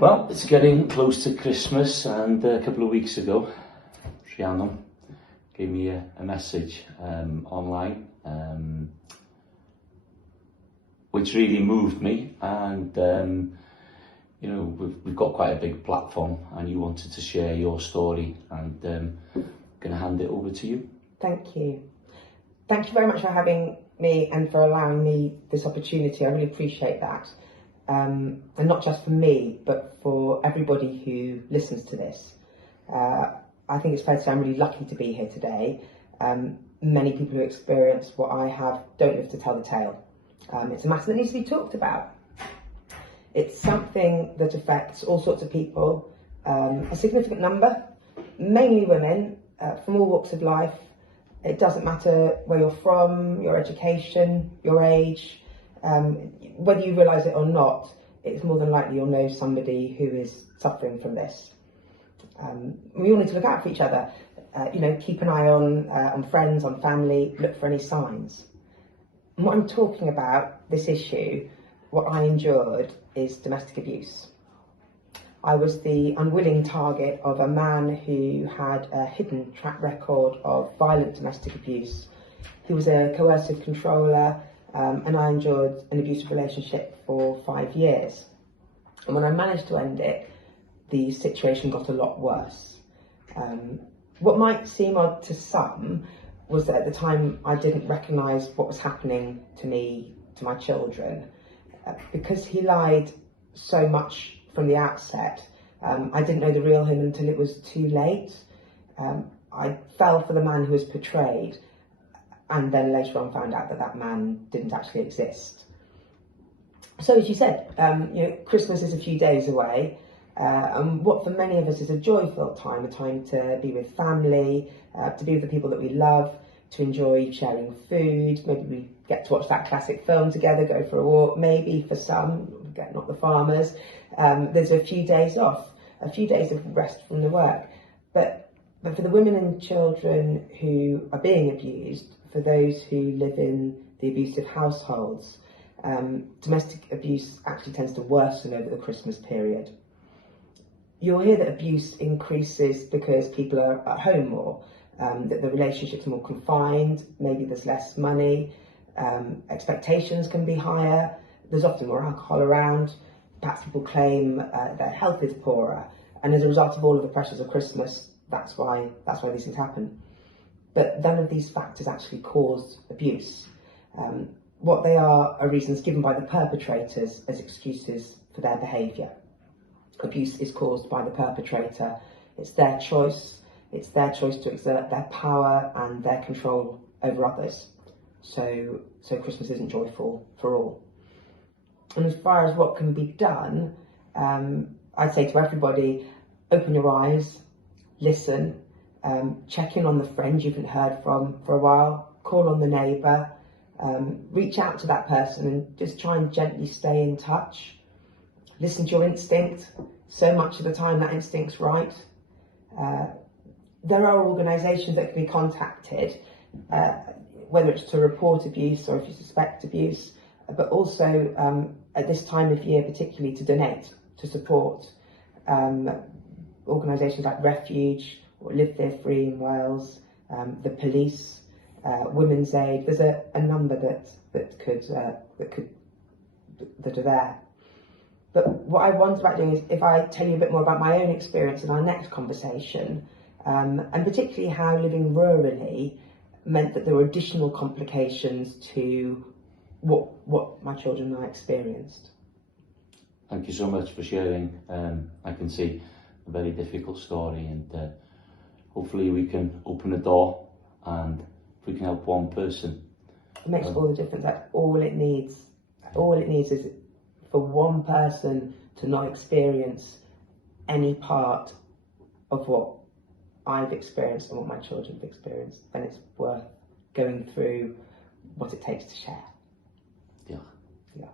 Well, it's getting close to Christmas, and a couple of weeks ago, Rhiannon gave me a message online, which really moved me. And you know, we've got quite a big platform, and you wanted to share your story, and I'm going to hand it over to you. Thank you. Thank you very much for having me and for allowing me this opportunity. I really appreciate that. And not just for me, but for everybody who listens to this. I think it's fair to say I'm really lucky to be here today. Many people who experience what I have don't live to tell the tale. It's a matter that needs to be talked about. It's something that affects all sorts of people, a significant number, mainly women, from all walks of life. It doesn't matter where you're from, your education, your age. Whether you realise it or not, it's more than likely you'll know somebody who is suffering from this. We all need to look out for each other. Keep an eye on friends, on family, look for any signs. And what I'm talking about, this issue, what I endured, is domestic abuse. I was the unwilling target of a man who had a hidden track record of violent domestic abuse. He was a coercive controller, and I endured an abusive relationship for 5 years. And when I managed to end it, the situation got a lot worse. What might seem odd to some was that at the time I didn't recognise what was happening to me, to my children. Because he lied so much from the outset, I didn't know the real him until it was too late. I fell for the man who was portrayed, and then later on found out that that man didn't actually exist. So as you said, Christmas is a few days away, and what for many of us is a joy-filled time, a time to be with family, to be with the people that we love, to enjoy sharing food. Maybe we get to watch that classic film together, go for a walk. Maybe for some, not the farmers, there's a few days off, a few days of rest from the work. But for the women and children who are being abused, for those who live in the abusive households, domestic abuse actually tends to worsen over the Christmas period. You'll hear that abuse increases because people are at home more, that the relationships are more confined, maybe there's less money, expectations can be higher, there's often more alcohol around, perhaps people claim their health is poorer, and as a result of all of the pressures of Christmas, that's why these things happen. But none of these factors actually cause abuse. What they are reasons given by the perpetrators as excuses for their behaviour. Abuse is caused by the perpetrator. It's their choice. It's their choice to exert their power and their control over others. So Christmas isn't joyful for all. And as far as what can be done, I'd say to everybody, open your eyes, listen, check in on the friend you haven't heard from for a while, call on the neighbour, reach out to that person and just try and gently stay in touch. Listen to your instinct. So much of the time that instinct's right. There are organisations that can be contacted, whether it's to report abuse or if you suspect abuse, but also at this time of year particularly to donate, to support organisations like Refuge or Live Fear Free in Wales, the police, Women's Aid. There's a number that are there. But what I wanted about doing is if I tell you a bit more about my own experience in our next conversation, and particularly how living rurally meant that there were additional complications to what my children and I experienced. Thank you so much for sharing. I can see a very difficult story, and hopefully we can open a door, and if we can help one person. It makes all the difference. That's all it needs. All it needs is for one person to not experience any part of what I've experienced and what my children have experienced, then it's worth going through what it takes to share. Yeah. Yeah.